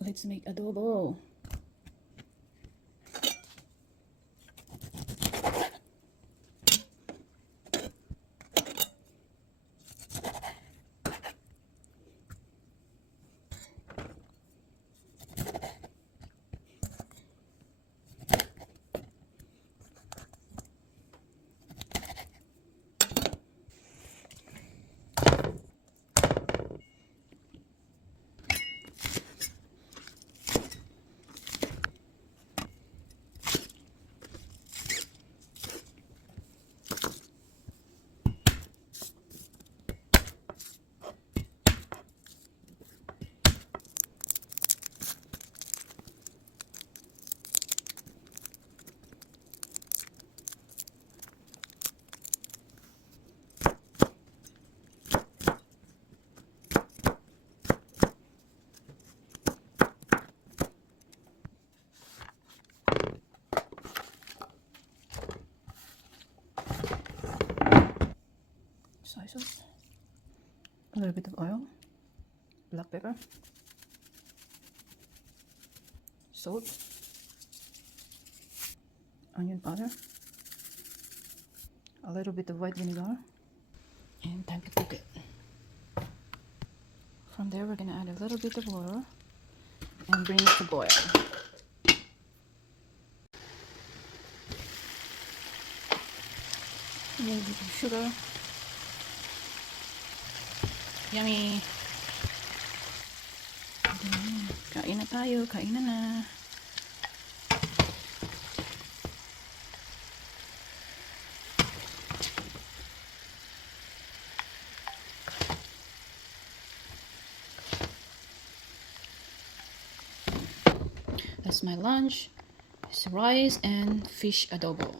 Let's make adobo. Soy sauce, a little bit of oil, black pepper, salt, onion powder, a little bit of white vinegar, and time to cook it. From there, we're gonna add a little bit of water and bring it to boil. A little bit of sugar. Yummy! Kain na tayo, kain na. That's my lunch. It's rice and fish adobo.